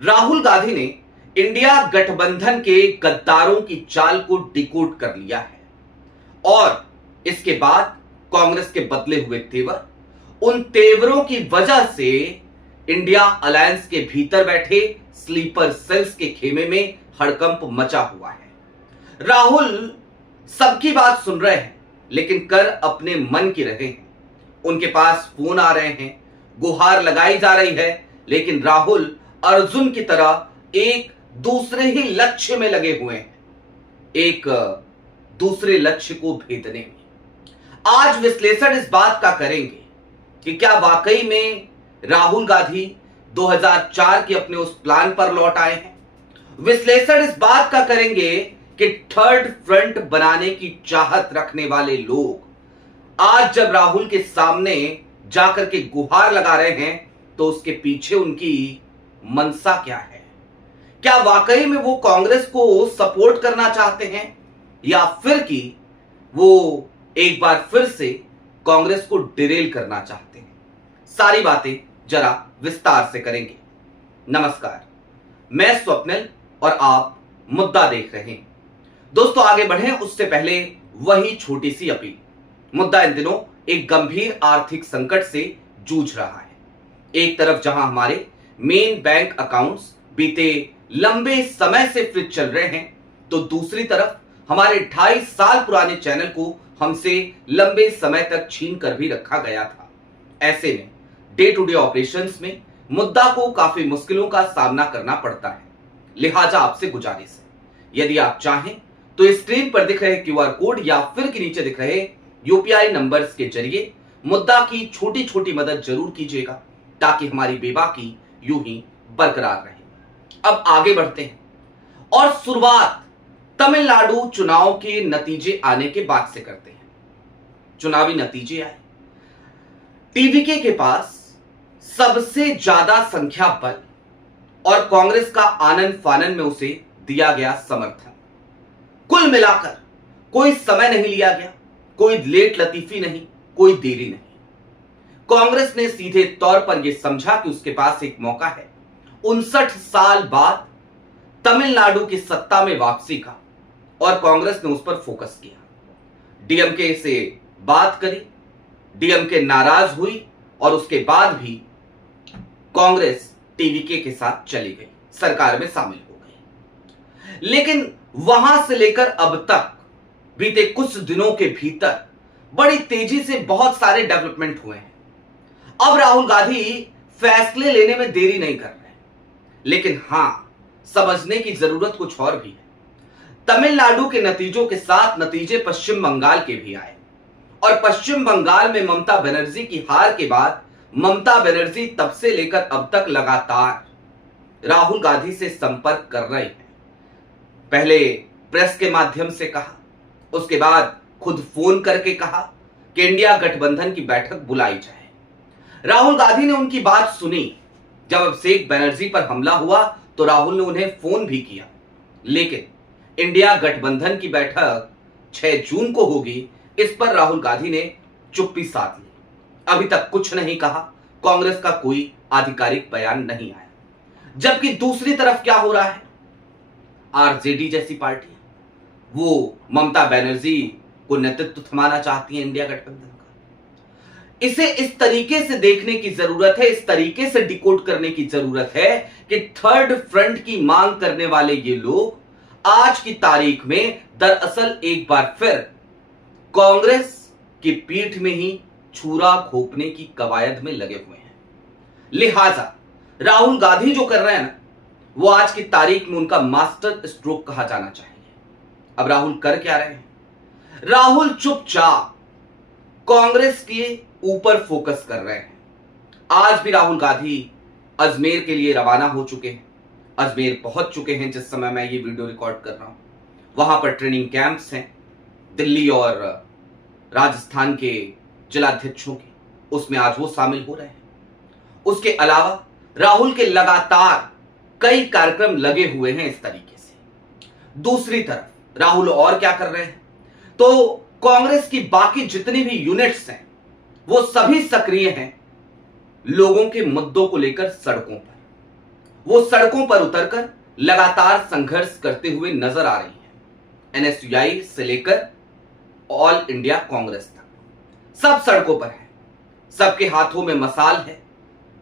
राहुल गांधी ने इंडिया गठबंधन के गद्दारों की चाल को डिकोड कर लिया है और इसके बाद कांग्रेस के बदले हुए तेवर, उन तेवरों की वजह से इंडिया अलायंस के भीतर बैठे स्लीपर सेल्स के खेमे में हड़कंप मचा हुआ है। राहुल सबकी बात सुन रहे हैं लेकिन कर अपने मन की रहे हैं। उनके पास फोन आ रहे हैं, गुहार लगाई जा रही है, लेकिन राहुल अर्जुन की तरह एक दूसरे ही लक्ष्य में लगे हुए हैं, एक दूसरे लक्ष्य को भेदने में। आज विश्लेषण इस बात का करेंगे कि क्या वाकई में राहुल गांधी 2004 के अपने उस प्लान पर लौट आए हैं। विश्लेषण इस बात का करेंगे कि थर्ड फ्रंट बनाने की चाहत रखने वाले लोग आज जब राहुल के सामने जाकर के गुहार लगा रहे हैं तो उसके पीछे उनकी मंशा क्या है। क्या वाकई में वो कांग्रेस को सपोर्ट करना चाहते हैं या फिर कि वो एक बार फिर से कांग्रेस को डिरेल करना चाहते हैं। सारी बातें जरा विस्तार से करेंगे। नमस्कार, मैं स्वप्निल और आप मुद्दा देख रहे हैं। दोस्तों, आगे बढ़ें उससे पहले वही छोटी सी अपील। मुद्दा इन दिनों एक गंभीर आर्थिक संकट से जूझ रहा है। एक तरफ जहां हमारे मेन बैंक अकाउंट्स बीते लंबे समय से फ्रीज चल रहे हैं, तो दूसरी तरफ हमारे 2.5 साल पुराने चैनल को हमसे लंबे समय तक छीन कर भी रखा गया था। ऐसे में डे टू डे ऑपरेशंस में मुद्दा को काफी मुश्किलों का सामना करना पड़ता है। लिहाजा आपसे गुजारिश है, यदि आप चाहें तो स्क्रीन पर दिख रहे क्यूआर कोड या फिर के नीचे दिख रहे यूपीआई नंबर्स के जरिए मुद्दा की छोटी छोटी मदद जरूर कीजिएगा ताकि हमारी बेबाकी यूं ही बरकरार रहे। अब आगे बढ़ते हैं और शुरुआत तमिलनाडु चुनाव के नतीजे आने के बाद से करते हैं। चुनावी नतीजे आए, टीवीके के पास सबसे ज्यादा संख्या बल और कांग्रेस का आनन फानन में उसे दिया गया समर्थन। कुल मिलाकर कोई समय नहीं लिया गया, कोई लेट लतीफी नहीं, कोई देरी नहीं। कांग्रेस ने सीधे तौर पर यह समझा कि उसके पास एक मौका है 59 साल बाद तमिलनाडु की सत्ता में वापसी का, और कांग्रेस ने उस पर फोकस किया। डीएमके से बात करी, डीएमके नाराज हुई और उसके बाद भी कांग्रेस टीवीके के साथ चली गई, सरकार में शामिल हो गई। लेकिन वहां से लेकर अब तक बीते कुछ दिनों के भीतर बड़ी तेजी से बहुत सारे डेवलपमेंट हुए हैं। अब राहुल गांधी फैसले लेने में देरी नहीं कर रहे, लेकिन हां, समझने की जरूरत कुछ और भी है। तमिलनाडु के नतीजों के साथ नतीजे पश्चिम बंगाल के भी आए और पश्चिम बंगाल में ममता बनर्जी की हार के बाद ममता बनर्जी तब से लेकर अब तक लगातार राहुल गांधी से संपर्क कर रहे हैं। पहले प्रेस के माध्यम से कहा, उसके बाद खुद फोन करके कहा कि इंडिया गठबंधन की बैठक बुलाई जाए। राहुल गांधी ने उनकी बात सुनी। जब अभिषेक बनर्जी पर हमला हुआ तो राहुल ने उन्हें फोन भी किया, लेकिन इंडिया गठबंधन की बैठक 6 जून को होगी, इस पर राहुल गांधी ने चुप्पी साध ली। अभी तक कुछ नहीं कहा, कांग्रेस का कोई आधिकारिक बयान नहीं आया। जबकि दूसरी तरफ क्या हो रहा है, आरजेडी जैसी पार्टी वो ममता बनर्जी को नेतृत्व थमाना चाहती है इंडिया गठबंधन का। इसे इस तरीके से देखने की जरूरत है, इस तरीके से डिकोड करने की जरूरत है कि थर्ड फ्रंट की मांग करने वाले ये लोग आज की तारीख में दरअसल एक बार फिर कांग्रेस की पीठ में ही छुरा घोंपने की कवायद में लगे हुए हैं। लिहाजा राहुल गांधी जो कर रहे हैं ना, वो आज की तारीख में उनका मास्टर स्ट्रोक कहा जाना चाहिए। अब राहुल कर क्या रहे हैं? राहुल चुपचाप कांग्रेस के ऊपर फोकस कर रहे हैं। आज भी राहुल गांधी अजमेर के लिए रवाना हो चुके हैं, अजमेर पहुंच चुके हैं जिस समय मैं ये वीडियो रिकॉर्ड कर रहा हूं। वहां पर ट्रेनिंग कैंप्स हैं दिल्ली और राजस्थान के जिलाध्यक्षों के, उसमें आज वो शामिल हो रहे हैं। उसके अलावा राहुल के लगातार कई कार्यक्रम लगे हुए हैं इस तरीके से। दूसरी तरफ राहुल और क्या कर रहे हैं, तो कांग्रेस की बाकी जितनी भी यूनिट्स हैं वो सभी सक्रिय हैं लोगों के मुद्दों को लेकर सड़कों पर। वो सड़कों पर उतरकर लगातार संघर्ष करते हुए नजर आ रही हैं। एनएसयूआई से लेकर ऑल इंडिया कांग्रेस तक सब सड़कों पर है। सबके हाथों में मशाल है,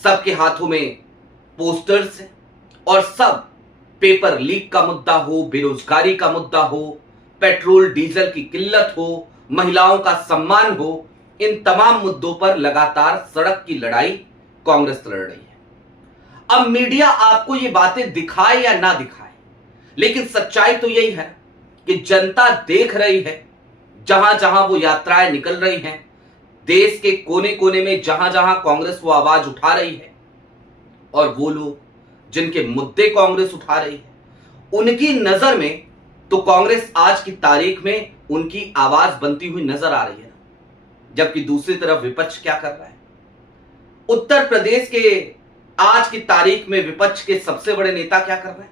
सबके हाथों में पोस्टर्स हैं और सब पेपर लीक का मुद्दा हो, बेरोजगारी का मुद्दा हो, पेट्रोल डीजल की किल्लत हो, महिलाओं का सम्मान हो, इन तमाम मुद्दों पर लगातार सड़क की लड़ाई कांग्रेस लड़ रही है। अब मीडिया आपको ये बातें दिखाए या ना दिखाए, लेकिन सच्चाई तो यही है कि जनता देख रही है जहां जहां वो यात्राएं निकल रही हैं, देश के कोने कोने में जहां जहां कांग्रेस वो आवाज उठा रही है, और वो लोग जिनके मुद्दे कांग्रेस उठा रही है, उनकी नजर में तो कांग्रेस आज की तारीख में उनकी आवाज बनती हुई नजर आ रही है। जबकि दूसरी तरफ विपक्ष क्या कर रहा है? उत्तर प्रदेश के आज की तारीख में विपक्ष के सबसे बड़े नेता क्या कर रहे हैं?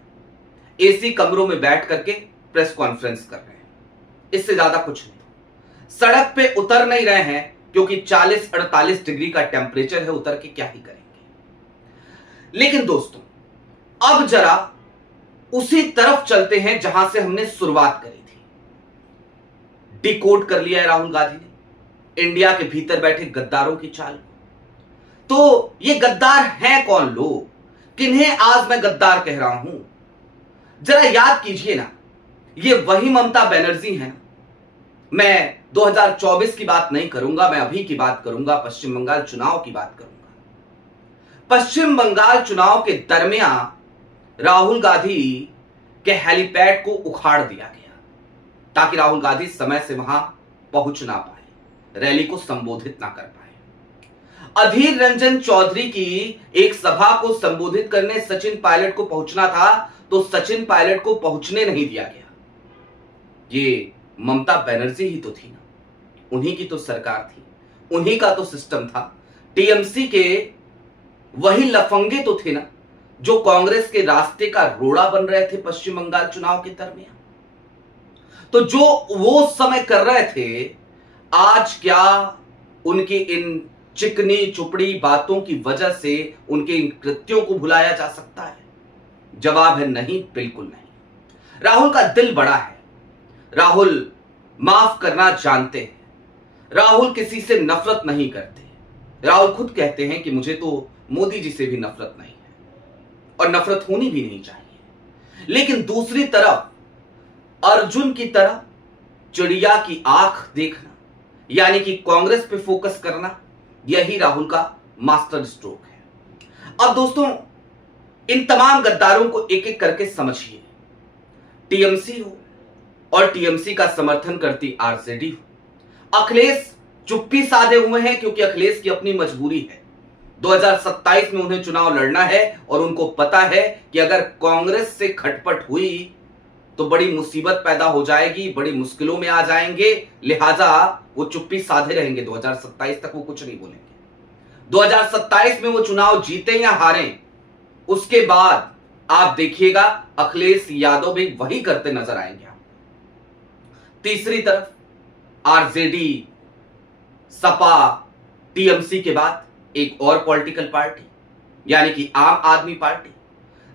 एसी कमरों में बैठ करके प्रेस कॉन्फ्रेंस कर रहे हैं, इससे ज्यादा कुछ नहीं। सड़क पे उतर नहीं रहे हैं क्योंकि 40-48 डिग्री का टेम्परेचर है, उतर के क्या ही करेंगे। लेकिन दोस्तों, अब जरा उसी तरफ चलते हैं जहां से हमने शुरुआत करी थी। डिकोड कर लिया है राहुल गांधी ने इंडिया के भीतर बैठे गद्दारों की चाल। तो ये गद्दार हैं कौन लोग, किन्हें आज मैं गद्दार कह रहा हूं? जरा याद कीजिए ना, ये वही ममता बनर्जी हैं। मैं 2024 की बात नहीं करूंगा, मैं अभी की बात करूंगा, पश्चिम बंगाल चुनाव की बात करूंगा। पश्चिम बंगाल चुनाव के दरमियान राहुल गांधी के हेलीपैड को उखाड़ दिया गया ताकि राहुल गांधी समय से वहां पहुंच ना पाए, रैली को संबोधित ना कर पाए। अधीर रंजन चौधरी की एक सभा को संबोधित करने सचिन पायलट को पहुंचना था, तो सचिन पायलट को पहुंचने नहीं दिया गया। ये ममता बनर्जी ही तो थी ना, उन्हीं की तो सरकार थी, उन्हीं का तो सिस्टम था। टीएमसी के वही लफंगे तो थे ना जो कांग्रेस के रास्ते का रोड़ा बन रहे थे पश्चिम बंगाल चुनाव के दरमियान। तो जो वो समय कर रहे थे, आज क्या उनकी इन चिकनी चुपड़ी बातों की वजह से उनके इन कृत्यों को भुलाया जा सकता है? जवाब है नहीं, बिल्कुल नहीं। राहुल का दिल बड़ा है, राहुल माफ करना जानते हैं, राहुल किसी से नफरत नहीं करते। राहुल खुद कहते हैं कि मुझे तो मोदी जी से भी नफरत नहीं है और नफरत होनी भी नहीं चाहिए। लेकिन दूसरी तरफ अर्जुन की तरह चिड़िया की आंख देखना, यानी कि कांग्रेस पे फोकस करना, यही राहुल का मास्टर स्ट्रोक है। अब दोस्तों, इन तमाम गद्दारों को एक एक करके समझिए। टीएमसी हो और टीएमसी का समर्थन करती आरजेडी हो। अखिलेश चुप्पी साधे हुए हैं क्योंकि अखिलेश की अपनी मजबूरी है। 2027 में उन्हें चुनाव लड़ना है और उनको पता है कि अगर कांग्रेस से खटपट हुई तो बड़ी मुसीबत पैदा हो जाएगी, बड़ी मुश्किलों में आ जाएंगे, लिहाजा वो चुप्पी साधे रहेंगे। 2027 तक वो कुछ नहीं बोलेंगे। 2027 में वो चुनाव जीते या हारें, उसके बाद आप देखिएगा अखिलेश यादव भी वही करते नजर आएंगे। तीसरी तरफ आरजेडी, सपा, टीएमसी के बाद एक और पॉलिटिकल पार्टी, यानी कि आम आदमी पार्टी,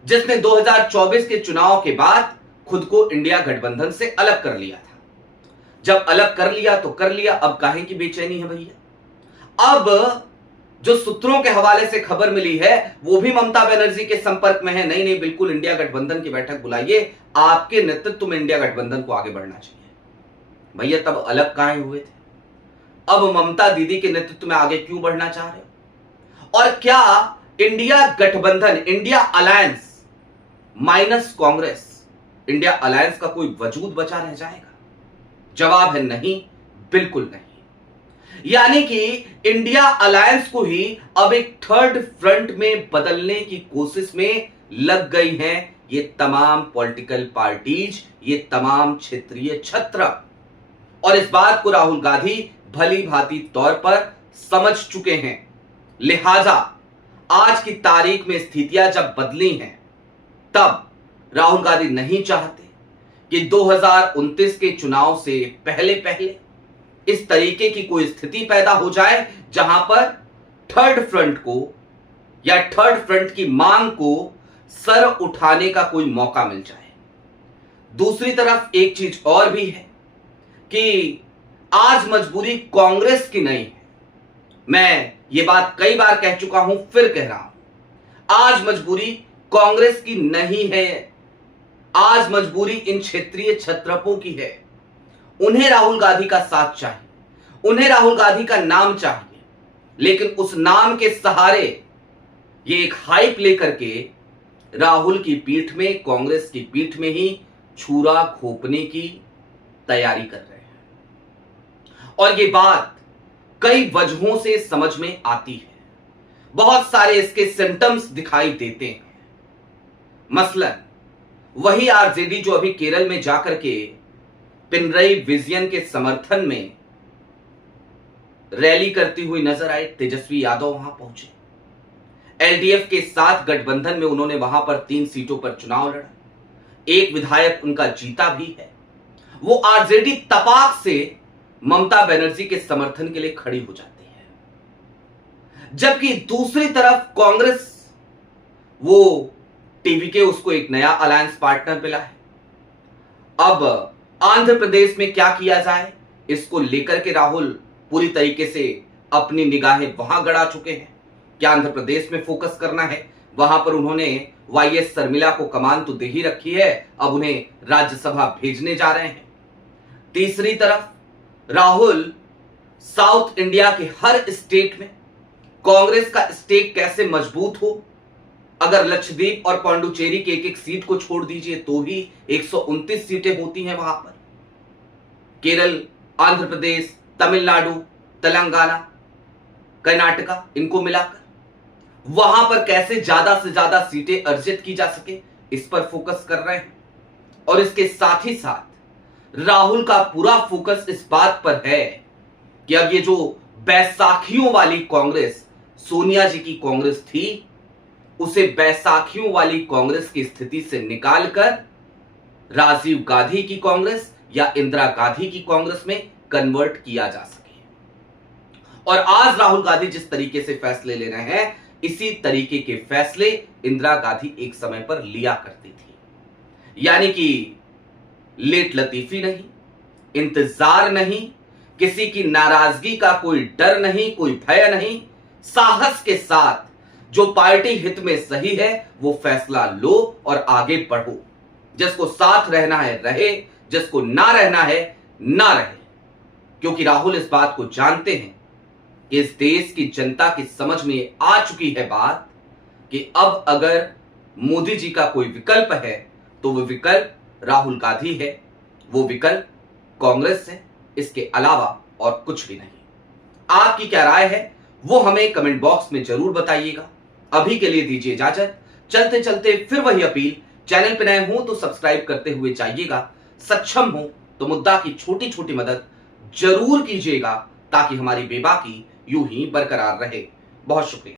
जिसने 2024 के चुनाव के बाद खुद को इंडिया गठबंधन से अलग कर लिया था। जब अलग कर लिया तो कर लिया, अब काहे की बेचैनी है भैया? अब जो सूत्रों के हवाले से खबर मिली है वो भी ममता बनर्जी के संपर्क में है। नहीं नहीं, बिल्कुल इंडिया गठबंधन की बैठक बुलाइए, आपके नेतृत्व में इंडिया गठबंधन को आगे बढ़ना चाहिए। भैया तब अलग काहे हुए थे? अब ममता दीदी के नेतृत्व में आगे क्यों बढ़ना चाह रहे हो? और क्या इंडिया गठबंधन, India alliance minus Congress, India alliance का कोई वजूद बचा रह जाएगा? जवाब है नहीं, बिल्कुल नहीं। यानी कि इंडिया अलायंस को ही अब एक थर्ड फ्रंट में बदलने की कोशिश में लग गई हैं ये तमाम पॉलिटिकल पार्टीज, ये तमाम क्षेत्रीय छत्र। और इस बात को राहुल गांधी भली भांति तौर पर समझ चुके हैं। लिहाजा आज की तारीख में स्थितियां जब बदली हैं, तब राहुल गांधी नहीं चाहते कि 2029 के चुनाव से पहले पहले इस तरीके की कोई स्थिति पैदा हो जाए जहां पर थर्ड फ्रंट को या थर्ड फ्रंट की मांग को सर उठाने का कोई मौका मिल जाए। दूसरी तरफ एक चीज और भी है कि आज मजबूरी कांग्रेस की नहीं है। मैं ये बात कई बार कह चुका हूं, फिर कह रहा हूं, आज मजबूरी कांग्रेस की नहीं है। आज मजबूरी इन क्षेत्रीय छत्रपों की है। उन्हें राहुल गांधी का साथ चाहिए, उन्हें राहुल गांधी का नाम चाहिए, लेकिन उस नाम के सहारे ये एक हाइप लेकर के राहुल की पीठ में, कांग्रेस की पीठ में ही छुरा घोंपने की तैयारी कर रहे हैं। और ये बात कई वजहों से समझ में आती है। बहुत सारे इसके सिम्टम्स दिखाई देते हैं। मसलन वही आरजेडी जो अभी केरल में जाकर के पिनरई विजन के समर्थन में रैली करती हुई नजर आए। तेजस्वी यादव वहां पहुंचे, एलडीएफ के साथ गठबंधन में उन्होंने वहां पर 3 सीटों पर चुनाव लड़ा, एक विधायक उनका जीता भी है। वो आरजेडी तपाक से ममता बनर्जी के समर्थन के लिए खड़ी हो जाती है, जबकि दूसरी तरफ कांग्रेस वो टीवीके उसको एक नया अलायंस पार्टनर मिला है। अब आंध्र प्रदेश में क्या किया जाए, इसको लेकर के राहुल पूरी तरीके से अपनी निगाहें वहां गड़ा चुके हैं। क्या आंध्र प्रदेश में फोकस करना है? वहां पर उन्होंने वाईएस शर्मिला को कमान तो दे ही रखी है, अब उन्हें राज्यसभा भेजने जा रहे हैं। तीसरी तरफ राहुल साउथ इंडिया के हर स्टेट में कांग्रेस का स्टेक कैसे मजबूत हो। अगर लक्षद्वीप और पांडुचेरी के एक एक सीट को छोड़ दीजिए तो भी 129 सीटें होती हैं वहां पर। केरल, आंध्र प्रदेश, तमिलनाडु, तेलंगाना, कर्नाटका, इनको मिलाकर वहां पर कैसे ज्यादा से ज्यादा सीटें अर्जित की जा सके, इस पर फोकस कर रहे हैं। और इसके साथ ही साथ राहुल का पूरा फोकस इस बात पर है कि अब ये जो बैसाखियों वाली कांग्रेस, सोनिया जी की कांग्रेस थी, उसे बैसाखियों वाली कांग्रेस की स्थिति से निकालकर राजीव गांधी की कांग्रेस या इंदिरा गांधी की कांग्रेस में कन्वर्ट किया जा सके। और आज राहुल गांधी जिस तरीके से फैसले ले रहे हैं, इसी तरीके के फैसले इंदिरा गांधी एक समय पर लिया करती थी। यानी कि लेट लतीफी नहीं, इंतजार नहीं, किसी की नाराजगी का कोई डर नहीं, कोई भय नहीं, साहस के साथ जो पार्टी हित में सही है वो फैसला लो और आगे बढ़ो। जिसको साथ रहना है रहे, जिसको ना रहना है ना रहे। क्योंकि राहुल इस बात को जानते हैं कि इस देश की जनता की समझ में आ चुकी है बात कि अब अगर मोदी जी का कोई विकल्प है तो वो विकल्प राहुल गांधी है, वो विकल्प कांग्रेस है, इसके अलावा और कुछ भी नहीं। आपकी क्या राय है वो हमें कमेंट बॉक्स में जरूर बताइएगा। अभी के लिए दीजिए इजाजत। चलते चलते फिर वही अपील, चैनल पे नए हो तो सब्सक्राइब करते हुए जाइएगा, सक्षम हो तो मुद्दा की छोटी छोटी मदद जरूर कीजिएगा ताकि हमारी बेबाकी यूं ही बरकरार रहे। बहुत शुक्रिया।